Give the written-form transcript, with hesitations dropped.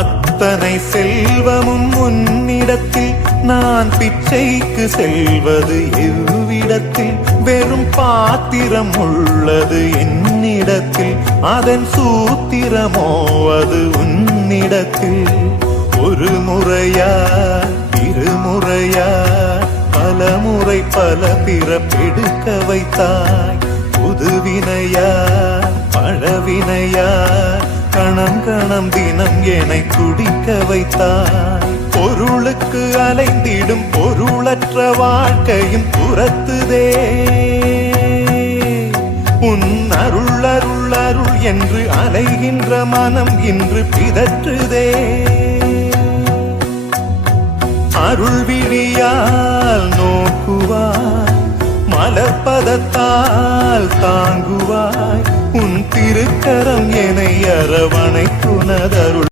அத்தனை செல்வமும் உன்னிடத்தில் நான் பிச்சைக்கு செல்வது எவ்விடத்தில்? வெறும் பாத்திரம் உள்ளது என்னிடத்தில், அதன் சூத்திரமோ அது உன்னிடத்தில். ஒரு முறையா இருமுறையா பலமுறை பல பிறப்பெடுக்க வைத்தாய். புதுவினையா பழவினையா கணம் கணம் தினம் என்னை துடிக்க வைத்தாய். பொருளுக்கு அலைந்திடும் பொருளற்ற வாழ்க்கையும் துரத்துதே. உன் அருள் அருள் அருள் என்று அலைகின்ற மனம் இன்று பிதற்றுதே. அருள் விழியால் நோக்குவாய், மலர்பதத்தால் தாங்குவாய். உன் திருக்கரம் என்னை அரவணைத்துனதருள்.